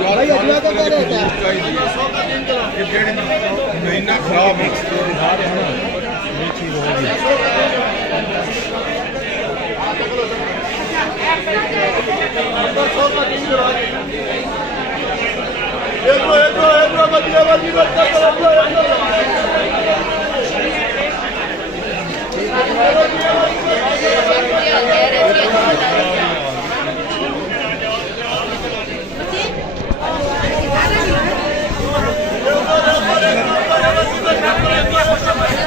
भाई अगला का क्या रहता है? महीना खराब है एक बच्चे